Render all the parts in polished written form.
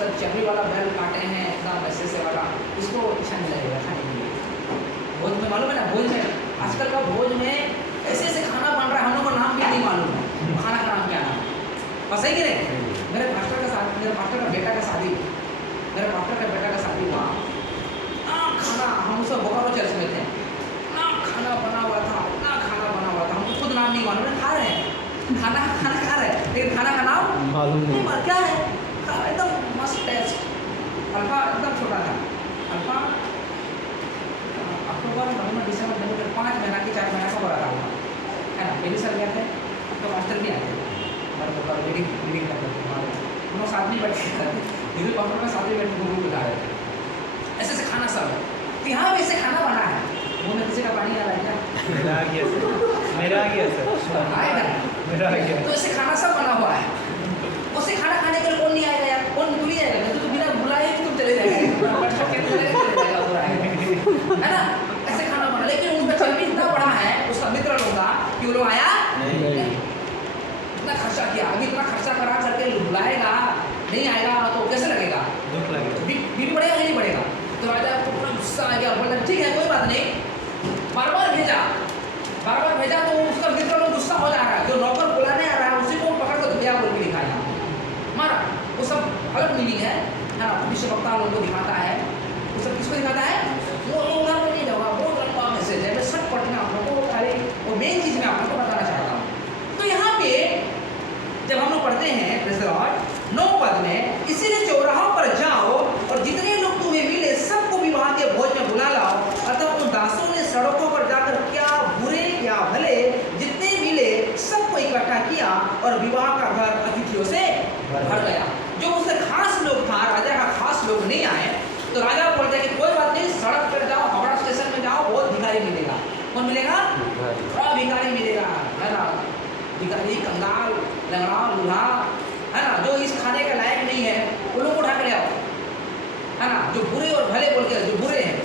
आजकल चर्बी वाला बैल काटे हैं एकदम ऐसे से वाला, इसको अच्छा नहीं लगेगा खाने के लिए। भोज में मालूम है ना, भोज में आजकल का भोज में ऐसे ऐसे खाना बन रहा है, हम लोग को नाम भी नहीं मालूम है खाना का नाम क्या है। बस है कि नहीं? मेरे मास्टर का बेटा का शादी, मेरे मास्टर का बेटा का शादी हुआ, खाना हम सब बोकारो चर्च में थे, इतना खाना बना हुआ था, इतना खाना बना हुआ था, हमको खुद नाम नहीं मालूम है, खा रहे हैं खाना खा रहे हैं, लेकिन खाना का नाम मालूम नहीं क्या है। एकदम मस्त टेस्ट। अल्फा एकदम छोटा था, अल्फा अक्टूबर नवंबर दिसंबर जनवरी 5 महीना की 4 महीना का बड़ा था है ना। मेरी सर गए थे तो मास्टर भी आए थे हमारे बोकारो रीडिंग करते थे, हमारे दोनों साथ में बैठे थे, हिंदू पापड़ में साथ में बैठ गुरु बता रहे थे, ऐसे ऐसे खाना सब है। तो यहाँ भी ऐसे खाना बना है, मुँह में किसी का पानी आ रहा है क्या? मेरा आ गया सर, मेरा आ गया सर, आएगा मेरा आ गया। तो ऐसे खाना सब बना हुआ है। उसे खाना खाने के लिए कौन नहीं आएगा यार, कौन दूरी आएगा? नहीं तो बिना बुलाए कि तुम चले जाएगा है ना। ऐसे खाना बना, लेकिन उनका चर्बी इतना बड़ा है उसका मित्र लोग का कि वो लोग आया नहीं। इतना खर्चा किया, अभी इतना खर्चा करा करके बुलाएगा नहीं आएगा तो कैसे लगेगा? दुख लगेगा, बीपी बढ़ेगा कि नहीं बढ़ेगा? तो राजा को पूरा गुस्सा आ गया, बोला ठीक है कोई बात नहीं, बार बार भेजा तो उसका मित्र लोग गुस्सा हो जा रहा है, जो नौकर बुलाने आ रहा है उसी को पकड़ कर भैया बोल के दिखाया मारा। वो सब अलग मीनिंग है ना, विश्व वक्ता लोगों को दिखाता है, वो सब किसको दिखाता है? वो लोग नहीं जाऊँगा, बहुत लंबा मैसेज है, मैं सब पढ़ना आप लोगों को, खाली वो मेन चीज़ मैं आप लोगों को बताना चाहता हूँ। तो यहाँ पे जब हम लोग पढ़ते हैं 9 पद में, इसीलिए चौराहों पर जाओ और जितने लोग तुम्हें मिले सबको विवाह के भोज में बुला लाओ। अतः उन दासों ने सड़कों पर जाकर क्या बुरे या भले जितने मिले सबको इकट्ठा किया और विवाह का घर अतिथियों से भर गया। जो उससे खास लोग था, राजा का खास लोग नहीं आए, तो राजा बोलते हैं कि कोई बात नहीं, सड़क पर जाओ, हावड़ा स्टेशन में जाओ, बहुत भिखारी मिलेगा। कौन मिलेगा? बड़ा भिखारी मिलेगा, है ना। भिखारी, कंगाल, लंगड़ा, लूल्हा, है ना, जो इस खाने के लायक नहीं है वो लोग को उठा कर आओ, है ना। जो बुरे और भले बोल के, जो बुरे हैं,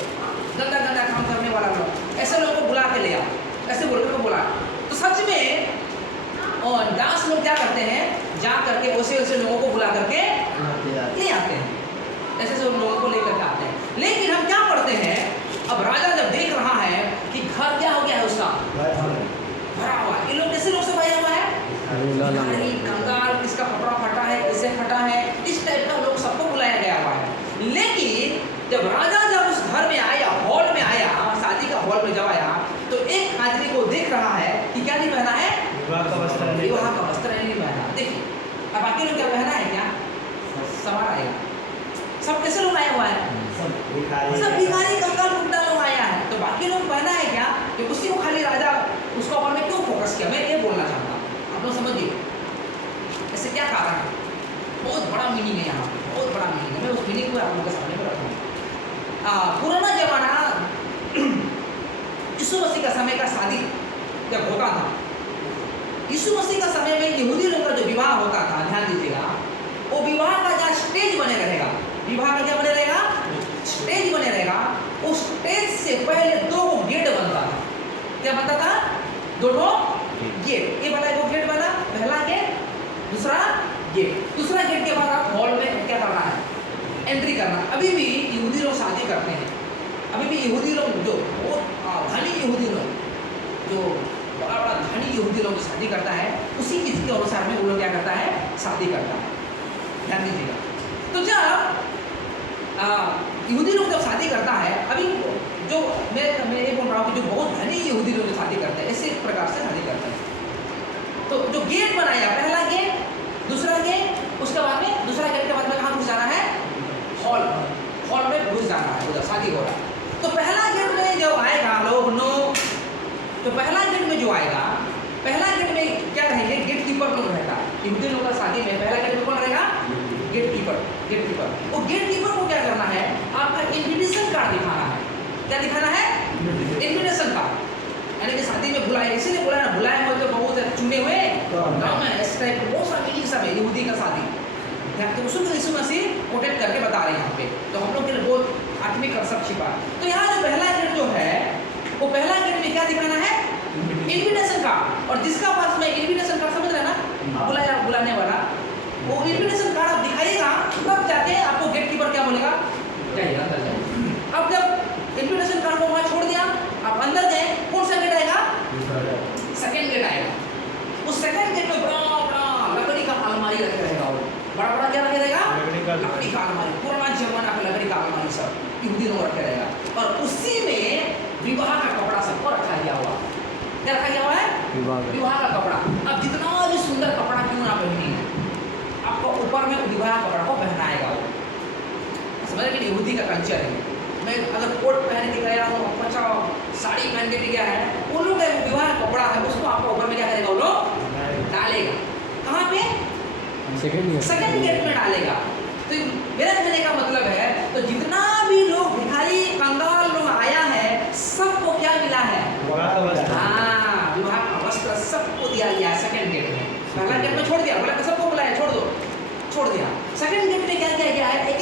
गंदा गंदा काम करने वाला लोग, ऐसे लोगों को बुला के ले आओ, ऐसे बोल के बुला। तो सच में और दास लोग क्या करते हैं, जा करके वैसे वैसे लोगों को बुला करके ले आते हैं, ऐसे ऐसे उन लोगों को लेकर के आते हैं। लेकिन हम क्या पढ़ते हैं, अब राजा जब देख रहा है कि घर क्या हो गया है उसका, भरा हुआ। ये लोग कैसे लोग से भरा हुआ है? भिखारी, कंगाल, किसका कपड़ा फटा है, किससे फटा है, इस टाइप का लोग सबको बुलाया गया हुआ है। लेकिन जब राजा जब उस घर में आया, हॉल में आया, शादी का हॉल में जब आया, तो एक आदमी को देख रहा है कि क्या नहीं पहना है? विवाह का वस्त्र नहीं पहना। देखिए अब बाकी लोग क्या पहना है? क्या सवार आएगा? सब कैसे लोग आए हुआ है? सब भिखारी, कंगाल, मुद्दा लोग आया है। तो बाकी लोग पहना है क्या? कि उसी को खाली राजा उसको ऊपर में क्यों फोकस किया? मैं ये बोलना चाहता हूँ, आप लोग समझिए ऐसे क्या कारण है। बहुत बड़ा मीनिंग है यहाँ, बहुत बड़ा मीनिंग है। मैं उस मीनिंग को आप लोगों के सामने में रखूँगा। पुराना जमाना यीशु मसीह का समय का शादी जब होता था, यीशु मसीह का समय में यहूदी लोगों का जो विवाह होता था, ध्यान दीजिएगा, वो विवाह का जहाँ स्टेज बने रहेगा, विवाह का क्या बने रहेगा? स्टेज बने रहेगा। उस स्टेज से पहले 2 गेट बनता था। क्या बनता था? 2 गेट। ये वाला एक गेट बना, पहला गेट, दूसरा गेट। दूसरा गेट के बाद आप हॉल में क्या करना है? एंट्री करना। अभी भी यहूदी लोग शादी करते हैं, अभी भी यहूदी लोग जो बहुत धनी यहूदी लोग, जो बड़ा बड़ा धनी यहूदी लोग शादी करता है, उसी चीज़ के अनुसार में वो लोग क्या करता है? शादी करता है। ध्यान दीजिएगा। तो जब यहूदी लोग जब शादी करता है, अभी जो मैं ये बोल रहा हूँ कि जो बहुत धनी यहूदी लोग जो शादी करते हैं, इसी प्रकार से शादी करते हैं। तो जो गेट बनाया, पहला गेट, दूसरा गेट, उसके बाद में दूसरा गेट के बाद में कहाँ घुस जाना है? हॉल में घुस जाना है, उधर शादी हो रहा है। तो पहला गेट में जो आएगा लोग नो, तो पहला गेट में जो आएगा, पहला गेट में क्या रहेंगे? गेट कीपर लोग रहता है। यहूदी लोग का शादी में पहला गेट में कौन रहेगा? Gatekeeper. वो गेट कीपर को क्या करना है? आपका इन्विटेशन कार्ड दिखाना है। क्या दिखाना है? Invitation card. यानी कि शादी में बुलाए, इसीलिए बुलाए हुए तो बहुत चुने हुए गाँव में, इस टाइप के बहुत सारे मीनिंग सब है यहूदी का शादी। तो उसको यीशु मसीह कोटेट करके बता रहे हैं यहाँ पे, तो हम लोग के लिए बहुत आत्मिक कंसेप्ट छिपा। तो यहाँ जो पहला गेट जो है, वो पहला गेट में क्या दिखाना है? Invitation card. और जिसका पास में इन्विटेशन कार्ड, समझ रहे ना, बुलाने वाला, वो इन्विटेशन कार्ड आप दिखाइएगा, तब जाके आप बड़ा बड़ा क्या रखे रहेगा, लकड़ी का लकड़ी का अलमारी, पुराना जमाना का लकड़ी का अलमारी सब यहूदी लोग रखे रहेगा। और उसी में विवाह का कपड़ा सबको रखा गया हुआ। क्या रखा गया हुआ है, विवाह का कपड़ा। अब जितना भी सुंदर कपड़ा क्यों ना पहनी है, आपको ऊपर में विवाह कपड़ा को पहनाएगा वो। समझ रहे कि यहूदी का कल्चर है। मैं अगर कोट पहन के गया हूँ, अच्छा साड़ी पहन के भी गया है, वो लोग विवाह कपड़ा है उसको आपको ऊपर में क्या करेगा, वो लोग डालेगा। कहाँ पे, सेकंड गेट में डालेगा। तो मेरा कहने का मतलब है, तो जितना भी लोग भिखारी कंगाल लोग आया है, सबको क्या मिला है, हाँ विवाह का वस्त्र सबको दिया गया है सेकंड गेट में। पहला गेट में छोड़ दिया, बोला सबको बुलाया छोड़ दो, छोड़ दिया। सेकंड गेट में क्या किया गया है, एक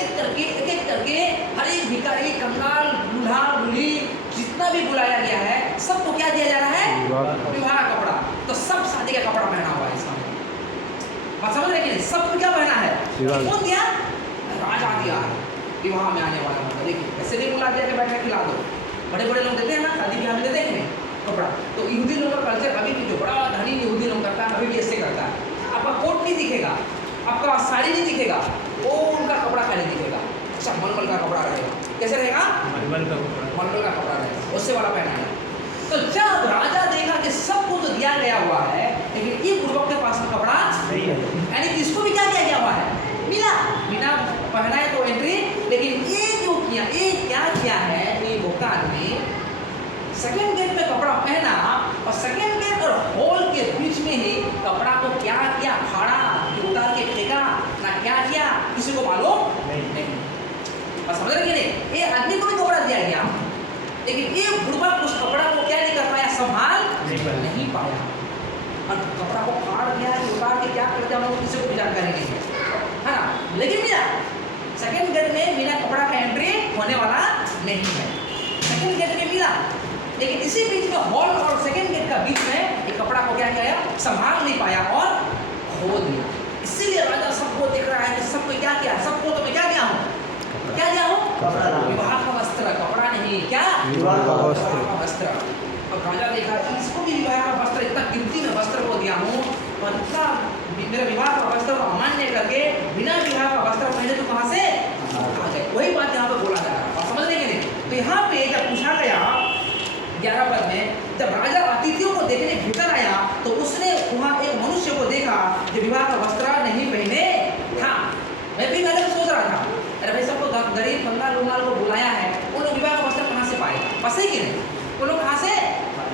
एक करके हर एक भिखारी कंगाल बूढ़ा बूढ़ी जितना भी बुलाया गया है सबको क्या दिया जा रहा है, विवाह का कपड़ा। तो सब शादी का कपड़ा पहना हुआ है इसका, बात समझ रहे कि नहीं, सबको क्या पहना है, कौन दिया, राजा दिया है विवाह में आने वाला। मतलब देखिए ऐसे नहीं बुला दिया कि बैठ के खिला दो, बड़े बड़े लोग देते हैं ना शादी ब्याह में देते हैं कपड़ा। तो यहूदी लोगों का कल्चर अभी भी जो बड़ा धनी यहूदी लोग करता है अभी भी ऐसे करता है। आपका कोट नहीं दिखेगा, आपका साड़ी नहीं दिखेगा, वो उनका कपड़ा खाली दिखेगा। अच्छा मलमल का कपड़ा रहेगा, कैसे रहेगा, मलमल का कपड़ा रहेगा, उससे वाला पहना है। तो जब राजा देखा कि सबको तो दिया गया हुआ है लेकिन ये पूर्वक के पास कपड़ा नहीं है, यानी इसको भी क्या किया गया हुआ है, मिला बिना पहना है तो एंट्री। लेकिन ये जो किया, ये क्या किया है, ये भोक्ता आदमी सेकंड गेट में कपड़ा पहना और सेकंड गेट और हॉल के बीच में ही कपड़ा को क्या किया, फाड़ा, उतार के फेंका ना, क्या किया किसी को मालूम नहीं। बस समझ रहे कि नहीं, ये आदमी को भी कपड़ा दिया गया लेकिन ये बुड़बक उस कपड़ा को क्या नहीं कर पाया, संभाल नहीं पाया और कपड़ा को फाड़ दिया, उतार के क्या कर दिया किसी को भी जानकारी नहीं है ना। लेकिन मेरा सेकंड गेट में बिना कपड़ा का एंट्री होने वाला नहीं है। सेकंड गेट में मिला लेकिन इसी बीच में हॉल और सेकंड गेट का बीच में एक कपड़ा को क्या किया, संभाल नहीं पाया और खो दिया। इसीलिए राजा सबको देख रहा है कि सबको क्या किया, सबको तो मैं क्या किया हूँ, क्या किया हूँ, विवाह का वस्त्र, कपड़ा नहीं, क्या विवाह का वस्त्र। और राजा देखा इसको भी विवाह का वस्त्र, इतना कीमती में वस्त्र को दिया हूँ और इतना मेरे विवाह का वस्त्र को अमान्य करके बिना विवाह का वस्त्र पहने तो कहाँ से आ जाए। वही बात यहाँ पे बोला जा रहा है, और समझ रहे कि नहीं। तो यहाँ पे जब पूछा गया 11 पद में, जब राजा अतिथियों को देखने भीतर आया तो उसने वहाँ एक मनुष्य को देखा जो विवाह का वस्त्र नहीं पहने था। मैं भी पहले सोच रहा था अरे भाई सबको गरीब कंगाल उंगाल को बुलाया है, वो लोग विवाह का वस्त्र कहाँ से पाएगा, बस है कि नहीं, वो लोग कहाँ से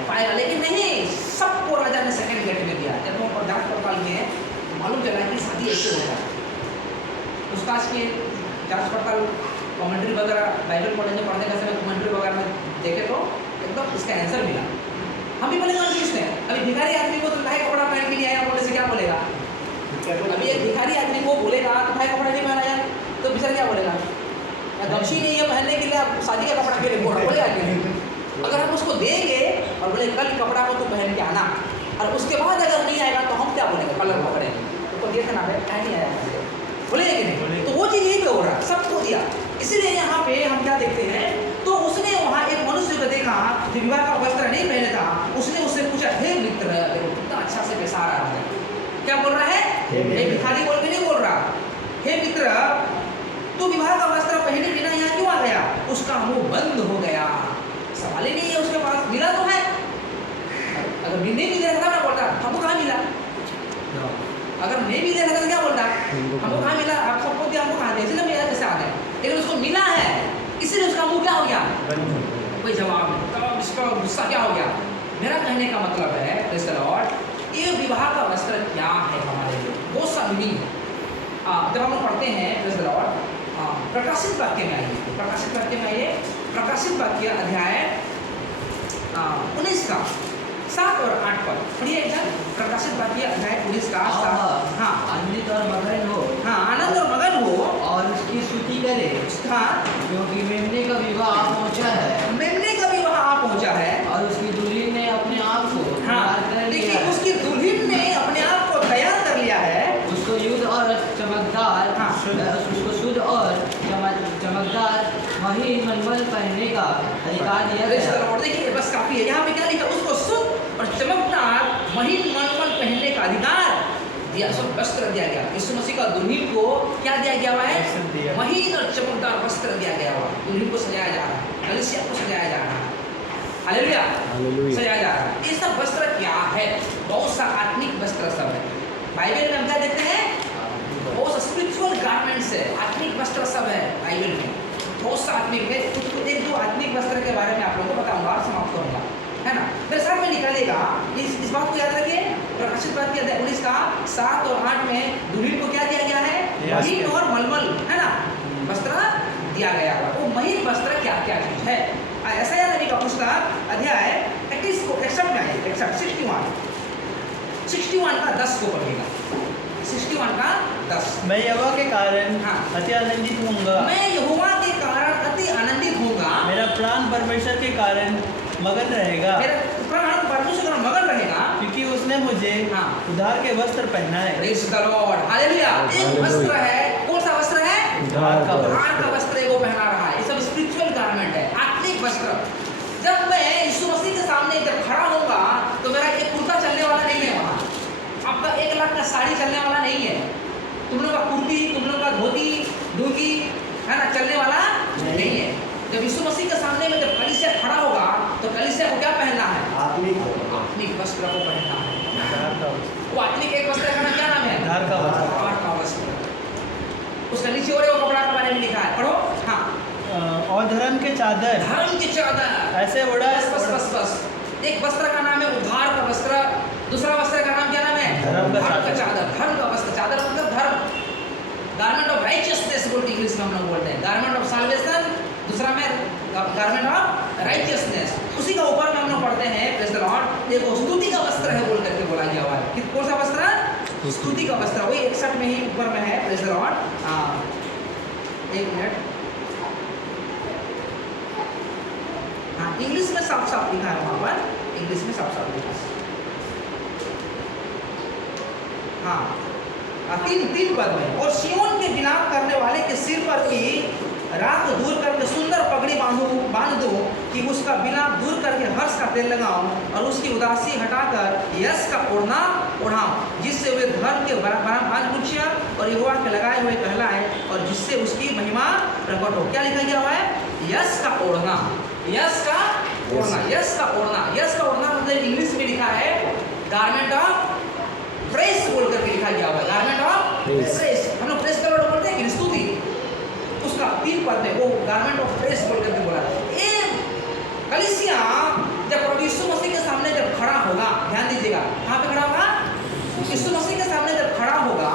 पाएगा। लेकिन नहीं, सबको राजा ने सेकंड गेट में दिया। जब वो जांच पड़ताल में मालूम चला कि शादी ऐसे होता है, उसका की जांच पड़ताल कमेंट्री वगैरह बाइबल पढ़ने पढ़ने का समय कमेंट्री वगैरह में देखे तो एकदम इसका आंसर मिला। हम भी बोलेगा किसने, अभी भिखारी आदमी को तो भाई कपड़ा पहन के नहीं आया बोलने से क्या बोलेगा, अभी एक भिखारी आदमी को बोलेगा तो भाई कपड़ा नहीं पहना यार तो बेचारा क्या बोलेगा, गमशी नहीं है पहनने के लिए, आप शादी का कपड़ा के लिए बोलेगा कि नहीं। अगर हम उसको देंगे और बोले कल कपड़ा को तो पहन के आना, और उसके बाद अगर नहीं आएगा तो हम क्या बोलेंगे, कलर पकड़ेंगे तो देखना है नहीं आया बोलेगा कि नहीं। तो वो चीज़ यही पे हो रहा है, सबको दिया। इसीलिए यहाँ पे हम क्या देखते हैं, तो उसने वहाँ एक मनुष्य को देखा जो विवाह का वस्त्र नहीं पहने था, उसने उससे पूछा हे मित्र, देखो कितना अच्छा से पैसा आ रहा है, क्या बोल रहा है, हे भिखारी बोल के नहीं बोल रहा, हे मित्र तू विवाह का वस्त्र पहने बिना यहाँ क्यों आ गया, उसका मुंह बंद हो गया, सवाल ही नहीं है उसके पास, मिला तो है, अगर नहीं भी दे रहा था बोलता हमको कहाँ मिला, अगर नहीं भी दे रहा था क्या बोलता हमको कहाँ मिला, आप सबको दिया हमको कहाँ दिया, इसलिए मेरा पैसे आ गए, लेकिन उसको मिला है इसीलिए उसका मुंह क्या हो गया, कोई जवाब नहीं। तब इसका गुस्सा क्या हो गया। मेरा कहने का मतलब है प्रेज़ द लॉर्ड, ये विवाह का वस्त्र क्या है हमारे लिए, बहुत सा मीनिंग है। जब हम लोग पढ़ते हैं प्रेज़ द लॉर्ड प्रकाशित वाक्य में आइए, प्रकाशित वाक्य में आइए, प्रकाशित वाक्य अध्याय 19 का 7 और 8 पद पढ़िए एकदम। प्रकाशित वाक्य अध्याय 19 का 7। हाँ, आनंदित और मगन हो, हाँ आनंद और मगन हो और उसकी स्तुति करे, हाँ क्योंकि मेमने का विवाह आ पहुंचा है, मेमने का विवाह आ पहुंचा है, और उसकी दुल्हन ने अपने आप को तैयार कर लिया देखिए है। उसकी दुल्हन ने अपने आप को तैयार कर लिया है, उसको युद्ध और चमकदार, हाँ। उसको शुद्ध और चमकदार महीन मलमल पहनने का अधिकार दिया गया है। और देखिए बस काफी है, यहाँ पे क्या लिखा, उसको शुद्ध और चमकदार महीन मलमल पहनने का अधिकार दिया, सब वस्त्र दिया गया। यीशु मसीह का दुल्हन को क्या दिया गया हुआ है? वस्त्र दिया। महीन और चमकदार वस्त्र दिया गया हुआ। दुल्हन को सजाया जा रहा है, कलीसिया को सजाया जा रहा है। हालेलुया, सजाया जा रहा है। ये सब वस्त्र क्या है? बहुत सा आत्मिक वस्त्र सब है। बाइबल में हम क्या देखते हैं? बहुत सा स्पिरिचुअल गारमेंट्स है, आत्मिक वस्त्र सब है बाइबल में। बहुत सा आत्मिक, मैं कुछ एक दो आत्मिक वस्त्र के बारे में आप लोगों को बताऊंगा और समाप्त करूंगा, है ना। मेरे साथ में निकालिएगा, इस बात को याद रखिए। प्रकाशित वाक्य के अध्याय 19 का 7 और 8 में दुल्हन को क्या दिया गया है? महीन और मलमल, है ना, वस्त्र दिया गया हुआ। वो महीन वस्त्र क्या क्या चीज है? ऐसा नबी का पुस्तक अध्याय 31 को 61 में आए, 61 का 10 को पढ़िएगा। 61 का 10। मैं यहोवा के कारण हाँ। अति आनंदित होऊंगा। मैं यहोवा के कारण अति आनंदित होऊंगा। मेरा प्राण परमेश्वर के कारण मगन रहेगा, मेरा प्राण परमेश्वर का मगन रहेगा, क्योंकि उसने मुझे हाँ। उद्धार के वस्त्र पहना है। Praise the Lord, hallelujah. एक वस्त्र है, कौन सा वस्त्र है? उद्धार का वस्त्र। उद्धार का वस्त्र वो पहना रहा है। ये सब स्पिरिचुअल गारमेंट है, आत्मिक वस्त्र। जब मैं यीशु मसीह के सामने जब खड़ा होऊंगा तो मेरा एक कुर्ता चलने वाला नहीं है वहाँ। आपका 1 लाख का साड़ी चलने वाला नहीं है। तुम लोग का कुर्ती, तुम लोग का धोती, लुंगी, है ना, चलने वाला नहीं है। जब यीशु मसीह के सामने में जब कलीसिया खड़ा होगा तो कलीसिया को क्या पहनना है? आत्मिक वस्त्र को पहनना है। उद्धार का वस्त्र। वो आत्मिक एक वस्त्र का नाम क्या नाम है? उद्धार का वस्त्र। उद्धार का वस्त्र। उसका नीचे और वो कपड़ा के बारे में लिखा है, पढ़ो। हाँ, और धर्म के चादर धर्म की चादर। ऐसे ओढ़ा। बस एक वस्त्र का नाम है उद्धार का वस्त्र, दूसरा वस्त्र का नाम क्या नाम है? धर्म का चादर। धर्म का वस्त्र, चादर मतलब धर्म। गारमेंट ऑफ राइचियसनेस बोलते इंग्लिश में हम लोग बोलते हैं। गारमेंट ऑफ साल्वेशन, दूसरा में गारमेंट ऑफ राइचियसनेस। उसी का ऊपर में हम लोग पढ़ते हैं प्रेज़ द लॉर्ड, देखो स्तुति का वस्त्र है बोल करके बोला गया हुआ है। कि कौन सा वस्त्र? स्तुति का वस्त्र। वही 61 में ही ऊपर में है प्रेज़ द लॉर्ड। एक मिनट, हाँ, इंग्लिश में साफ साफ लिखा है वहाँ पर, इंग्लिश में साफ साफ लिखा है। हाँ, 3 पद में। और सिय्योन के विलाप करने वाले के सिर पर की राख दूर करके सुंदर पगड़ी बांध दो कि उसका विलाप दूर करके हर्ष का तेल लगाऊं और उसकी उदासी हटाकर यश का ओढ़ना ओढ़ाऊं, जिससे वे धर्म के भांज और यहोवा के लगाए हुए कहलाए और जिससे उसकी महिमा प्रकट हो। क्या लिखा गया हुआ है? यश का ओढ़ना, यश का ओढ़ना, यश का ओढ़ना। यश का ओढ़ना मतलब इंग्लिश में लिखा है गारमेंट ऑफ प्रेस बोल करके लिखा गया हुआ है। गारमेंट ऑफ प्रेस, हम लोग प्रेस का वर्ड बोलते हैं कि स्तुति, उसका 3 पद है वो गारमेंट ऑफ प्रेस बोल करके बोला। ये कलीसिया जब प्रभु यीशु मसीह के सामने जब खड़ा होगा, ध्यान दीजिएगा, कहाँ पे खड़ा होगा? यीशु मसीह के सामने जब खड़ा होगा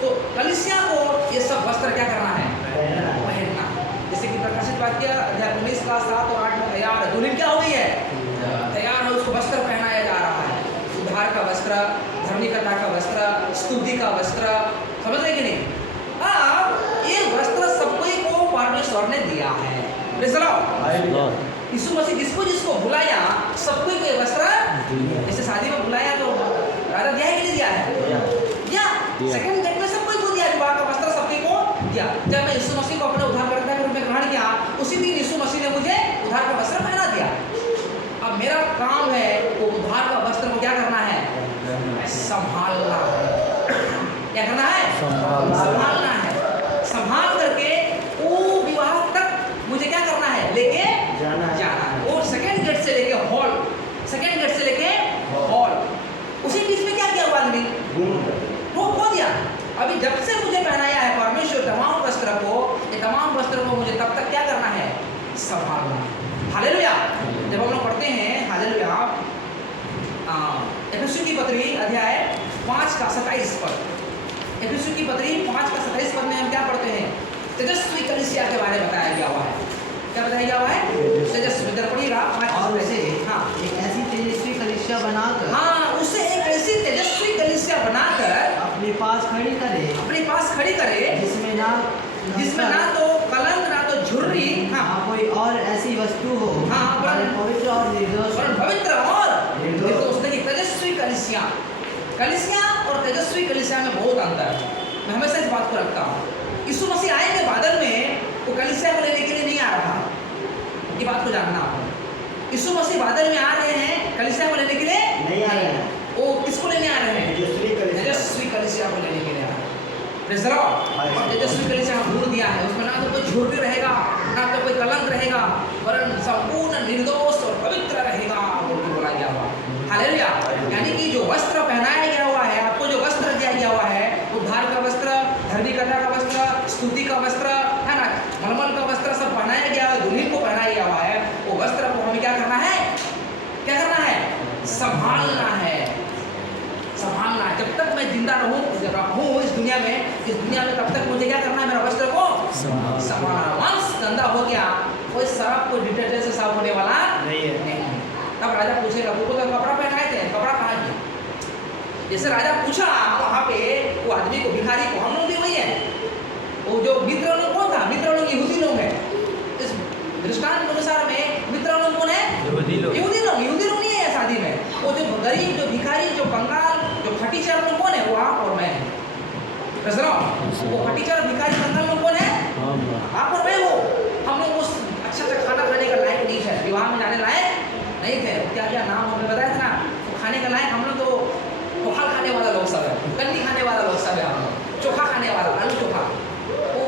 तो कलीसिया को ये सब वस्त्र क्या करना है? पहनना। जैसे कि प्रकाशित वाक्य अध्याय 19 का 7 और 8 में तैयार है, दुल्हन क्या हो गई है? तैयार है, उसको वस्त्र पहनाया जा रहा है। उद्धार का वस्त्र, धार्मिकता का वस्त्र, स्तुति का वस्त्र, समझ रहे कि नहीं? ये वस्त्र सबको परमेश्वर ने दिया है। Praise the Lord. Yeshu Masih जिसको जिसको बुलाया सबको ये वस्त्र, जैसे शादी में बुलाया तो राजा दिया है कि नहीं दिया है? या सेकंड डेट में सबको दिया, विवाह का वस्त्र सबको दिया। जब मैं यीशु मसीह को अपने उद्धारकर्ता के रूप में ग्रहण किया, उसी दिन यीशु मसीह ने मुझे उद्धार का वस्त्र पहना दिया। अब मेरा काम है वो उद्धार का वस्त्र को क्या करना है? संभालना है। क्या करना है? संभालना है। संभाल करके वो विवाह तक मुझे क्या करना है? लेके जाना है। और सेकंड गेट से लेके हॉल, सेकंड गेट से लेके हॉल, उसी बीच में क्या किया हुआ आदमी? वो खो दिया। अभी जब से मुझे पहनाया है परमेश्वर तमाम वस्त्र को, ये तमाम वस्त्र को मुझे तब तक क्या करना है? संभालना। हालेलुया। जब हम लोग पढ़ते हैं हालेलुया एफेसुस की पत्री अध्याय 5 का 27 पद, एफेसुस की पत्री 5 का 27 पद में हम क्या पढ़ते हैं? तेजस्वी कलीसिया के बारे में बताया गया हुआ है। क्या बताया गया हुआ है? तेजस्वी। इधर पढ़िएगा 5 और उसे हाँ, एक ऐसी तेजस्वी कलीसिया बनाकर, हाँ, उसे एक ऐसी तेजस्वी कलीसिया बनाकर अपने पास खड़ी करे, अपने पास खड़ी करे जिसमें ना तो कलंक ना तो झुर्री, हाँ, ना कोई और ऐसी वस्तु हो, हाँ, बल्कि पवित्र और निर्दोष और पवित्र और निर्दोष। देखिए तेजस्वी कलीसिया, कलीसिया और तेजस्वी कलीसिया में बहुत अंतर है। मैं हमेशा इस बात को रखता हूँ। यीशु मसीह आएंगे बादल में, वो कलीसिया को लेने के लिए नहीं आ रहा, ये बात को जानना आपको। यीशु मसीह बादल में आ रहे हैं, कलीसिया को लेने के लिए नहीं आ रहे हैं। वो किसको लेने आ रहे हैं? तेजस्वी कलीसिया को लेने के लिए आया। Praise the Lord. और तेजस्वी कलीसिया का गुण दिया है, उसमें ना तो कोई झूठ भी रहेगा, ना तो कोई कलंक रहेगा, वरन संपूर्ण निर्दोष और पवित्र रहेगा बोल के बोला गया हुआ। हालेलुया। यानी कि जो वस्त्र पहनाया गया हुआ है, आपको जो वस्त्र दिया गया हुआ है, उद्धार का वस्त्र, धार्मिकता का वस्त्र, स्तुति का वस्त्र, है ना, मलमल का वस्त्र सब पहनाया गया है, दुल्हन को पहनाया गया हुआ है। वो वस्त्र को हमें क्या करना है? क्या करना है? संभालना है, संभालना है। जब तक मैं जिंदा रहूं इस दुनिया में, तब तक मुझे क्या करना है? मेरा वस्त्र को संभालना। वंश गंदा हो गया, कोई शराब को डिटर्जेंट से साफ होने वाला नहीं है। तब राजा पूछेगा, वो तो कपड़ा पहनाए थे, कपड़ा कहाँ है? जैसे राजा पूछा वहाँ पे वो आदमी को, भिखारी को, हम लोग भी वही है। वो जो मित्र लोग कौन था? मित्र लोग यहूदी लोग हैं। इस दृष्टांत के अनुसार में मित्र लोग कौन है? यहूदी लोग नहीं है शादी में। वो जो गरीब, जो भिखारी, जो कंगाल, जो फटीचर लोग कौन है? वो आप और मैं। वो फटीचर, भिखारी, कंगाल लोग कौन है? आप और मैं। वो हम लोग उस अच्छा सा खाना खाने का लायक नहीं है, विवाह में जाने लायक नहीं थे। क्या क्या नाम हमने बताया था ना, तो खाने का लायक हम लोग तो पोखल खाने वाला लोग सब है, कन्नी खाने वाला लोग सब है, हम लोग चोखा खाने वाला, आलू चोखा, वो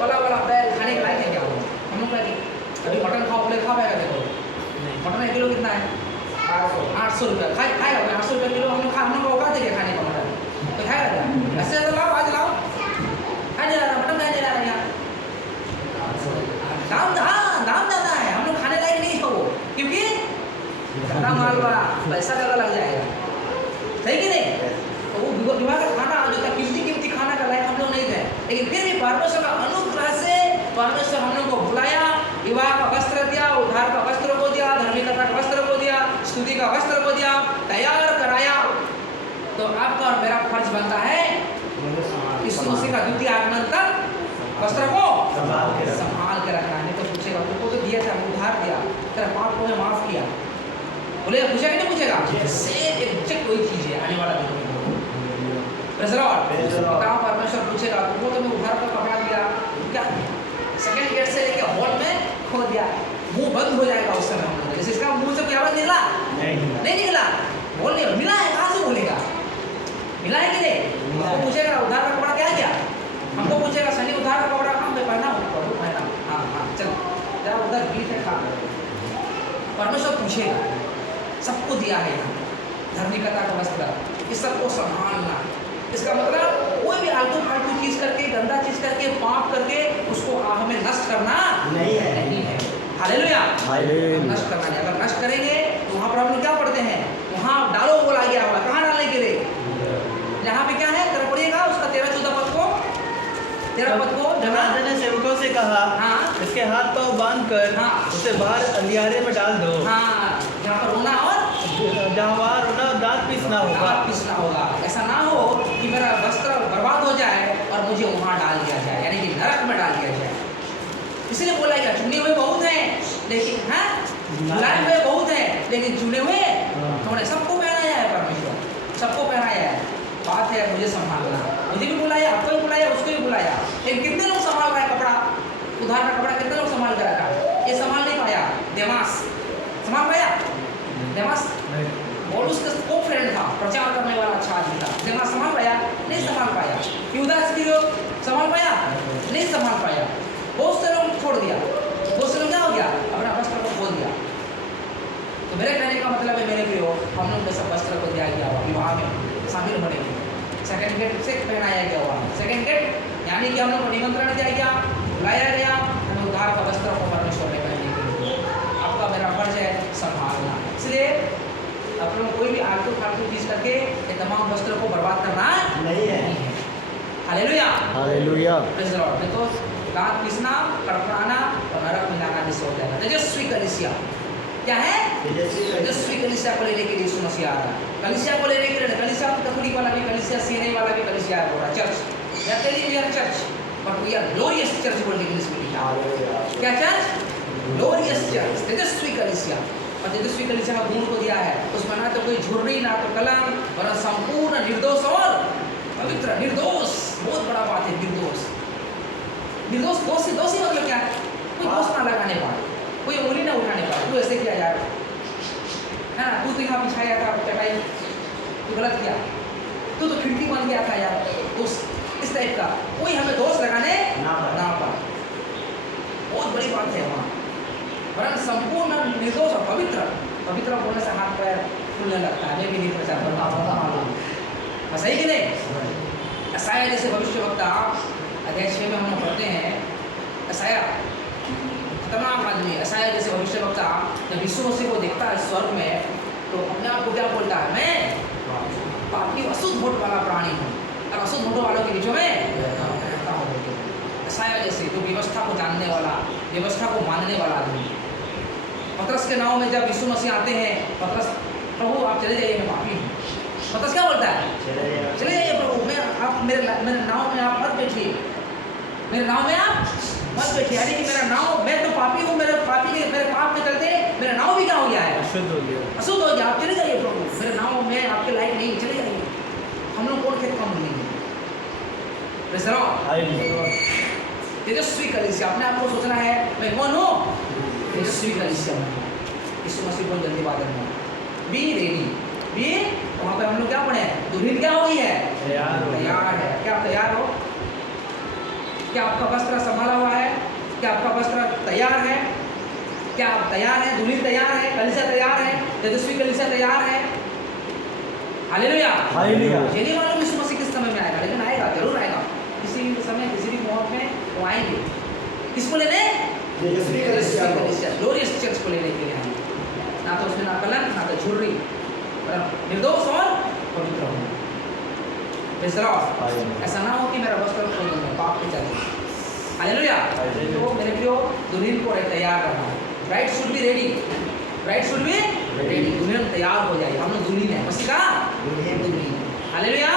वाला बैल खाने के लायक है क्या हम लोग? अभी मटन खाओ, बोले खा पाएगा? देखो मटन 1 किलो कितना है? 800 रुपया। खाएगा 800 रुपये किलो? हम लोग को औकात है क्या खाने का मटन? तो खाएगा क्या? ऐसे तो लाओ, आज लाओ, खाए नहीं रहा मटन, खाए नहीं रहा यहाँ। दाम ज़्यादा है, हम लोग खाने लायक नहीं है वो, क्योंकि ज़्यादा माल वाला पैसा ज़्यादा लग जाएगा, सही कि नहीं? तो वो विवाह का खाना जो था कीमती खाना का लायक हम लोग नहीं थे, लेकिन फिर भी परमेश्वर का अनुग्रह से परमेश्वर हम लोग को बुलाया, विवाह का वस्त्र दिया, उद्धार का वस्त्र को दिया, धार्मिकता का वस्त्र को दिया, स्तुति का वस्त्र को दिया, तैयार कराया। तो आपका और मेरा फर्ज बनता है यीशु मसीह का द्वितीय आगमन तक वस्त्र को संभाल के रखना। नहीं तो पूछेगा, तुमको तो दिया था, उधार दिया, तेरा पाप को माफ किया, बोले पूछेगा नहीं पूछेगा? सेम एग्जैक्ट वही चीज है आने वाला दिन में। Praise the Lord. बताओ, परमेश्वर पूछेगा, तुमको तो मैं उधार का कपड़ा दिया, क्या सेकंड गेट से लेके हॉल में खो दिया? मुंह बंद हो जाएगा उस समय हम लोग। जैसे इसका मुंह से कोई आवाज निकला नहीं निकला, बोल नहीं मिला है, कहाँ से बोलेगा? मिला है कि नहीं? हमको पूछेगा उधार का कपड़ा क्या किया? हमको पूछेगा सनी उधार का कपड़ा कहाँ पे पहना? हाँ चल जरा उधर बीच में खा। परमेश्वर पूछेगा, सबको दिया है यहाँ धार्मिकता का वस्त्र, इस सबको संभालना। इसका मतलब कोई भी आलतू फालतू चीज करके, गंदा चीज करके, पाप करके उसको हमें नष्ट करना नहीं है। हालेलुया। नष्ट करना नहीं। अगर नष्ट करेंगे तो वहाँ पर हम लोग क्या पढ़ते हैं? वहाँ डालो बोला गया हुआ, कहाँ डालने के लिए? यहाँ पे क्या है? तरह पढ़िएगा उसका 13-14 पद को। 13 पद को जनाब ने सेवकों से कहा, हाँ, इसके हाथ पांव बांध कर हाँ, उसे बाहर अंधियारे में डाल दो। हाँ, जहाँ पर रोना और जहाँ वहाँ रोना और दांत पीसना होगा। दांत पीसना होगा। ऐसा ना हो कि मेरा वस्त्र बर्बाद हो जाए और मुझे वहाँ डाल दिया जाए, यानी कि नरक में डाल दिया जाए। इसलिए बोला गया, चुने हुए बहुत हैं लेकिन, हाँ, बुलाए हुए बहुत हैं लेकिन चुने हुए थोड़े। सबको पहनाया है परमेश्वर, सबको पहनाया है। बात है मुझे संभालना। मुझे भी बुलाया, आपको भी बुलाया, उसको भी बुलाया, लेकिन कितने लोग संभाल रहा है कपड़ा? उधार का कपड़ा कितने लोग संभाल कर रखा? ये संभाल नहीं पाया। देमास संभाल पाया? देमास और उसका को फ्रेंड था, प्रचार करने वाला अच्छा आदमी था। देमास संभाल पाया? नहीं संभाल पाया। यहूदा इस्करियोत संभाल पाया? नहीं संभाल पाया। बहुत से लोग छोड़ दिया। बहुत से लोग क्या हो गया? अपना वस्त्र को खो दिया। तो मेरे कहने का मतलब है, मेरे प्रियो, हम लोग सब वस्त्र को दिया गया हुआ, विवाह में शामिल होने के लिए सेकंड गेट से पहनाया गया हुआ। सेकंड गेट यानी कि हम लोग को निमंत्रण दिया गया, बुलाया गया, हमें उद्धार का वस्त्र को परमेश्वर ने पहनने के लिए। आपका मेरा फर्ज है संभालना। इसलिए आप लोग कोई भी आलतू फालतू चीज करके ये तमाम वस्त्र को बर्बाद करना नहीं है। Hallelujah, hallelujah. Praise the Lord. देखो, दांत पीसना, कड़कड़ाना और नरक में जाना जिससे हो जाएगा। तेजस्वी कलीसिया क्या है? तेजस्वी कलीसिया को लेने के लिए यीशु मसीह आ रहा है। कलीसिया को लेने के लिए, कलीसिया कैथोलिक वाला भी, कलीसिया सीएनए वाला भी कलीसिया है, पूरा चर्च। या telling we are church, but we are glorious church बोल के इंग्लिश में लिखा है। क्या चर्च? ग्लोरियस चर्च, तेजस्वी कलीसिया। और तेजस्वी कलीसिया का गुण को दिया है, उसमें ना तो कोई झुर्री, ना तो कलंक, वरन संपूर्ण निर्दोष और पवित्र। निर्दोष, बहुत बड़ा बात है, निर्दोष। निर्दोष दोषी मतलब क्या है? कोई दोष ना लगाने पाए, कोई उंगली ना उठाने पाए, तू ऐसे किया जाए, है ना, तू तो यहाँ बिछाया था चटाई, तू गलत किया, तू तो खिड़की बन गया था यार, इस टाइप का कोई हमें दोष लगाने ना पाए। बहुत बड़ी बात है वहाँ, वरन संपूर्ण निर्दोष और पवित्र बोलने से हाथ पैर फूलने लगता है। मैं भी नहीं प्रचार करता मालूम, सही कि नहीं? असाया जैसे भविष्यवक्ता अध्याय 6 में हम लोग पढ़ते हैं, असाया खतरनाक आदमी, असाया जैसे भविष्यवक्ता जब यीशु मसीह को देखता है स्वर्ग में, तो अपने आप को क्या बोलता है, मैं पापी अशुद्ध होठ वाला प्राणी हूँ और अशुद्ध होठों वालों के बीचों में रहता हूँ। असाया जैसे जो व्यवस्था को जानने वाला, व्यवस्था को मानने वाला आदमी। पतरस के नाव में जब यीशु मसीह आते हैं, पतरस, प्रभु आप चले जाइए, मैं पापी हूँ। पतरस क्या बोलता है, चले जाइए प्रभु, मैं आप मेरे नाव में आप मत बैठिए, मेरे नाव में आप मत बैठिए। यानी कि मेरा नाव, मैं तो पापी हूँ, मेरे पाप में चलते मेरा नाव भी क्या हो गया है, अशुद्ध हो गया। आप चले जाइए प्रभु, मेरे नाव में आपके लायक नहीं, चले जाइए। हम लोग कौन खेत कम मिलेंगे? तेजस्वी कलीसिया, अपने आप को सोचना है मैं कौन हूँ, तेजस्वी कलीसिया में। यीशु मसीह बहुत जल्दी बात करना, बी रेडी, बी, वहाँ पे हम लोग क्या पढ़े, दुल्हन क्या हो गई है, तैयार है। क्या तैयार हो? क्या आपका वस्त्र संभाला हुआ है? क्या आपका वस्त्र तैयार है? क्या आप तैयार हैं? दुल्हन तैयार है, कलीसिया तैयार है, तेजस्वी कलीसिया तैयार है। Hallelujah, hallelujah. ये नहीं मालूम यीशु मसीह किस समय में आएगा, लेकिन आएगा, जरूर आएगा। किसी भी समय, किसी भी मोहक में वो आएंगे। किसको लेने? तेजस्वी कलीसिया, ग्लोरियस चर्च को लेने के लिए आएंगे। ना तो उसमें ना कलंक, ना तो झुर्री, निर्दोष और पवित्र होना। ऐसा ना हो कि मेरा वस्त्र खोल दूंगा पाप के चलते। हालेलुया। तो मेरे प्रियो, दुल्हन को तैयार करना है। Bride should be ready, bride should be ready. दुल्हन तैयार हो जाए, हम लोग दुल्हन है, मसीह का दुल्हन। हालेलुया।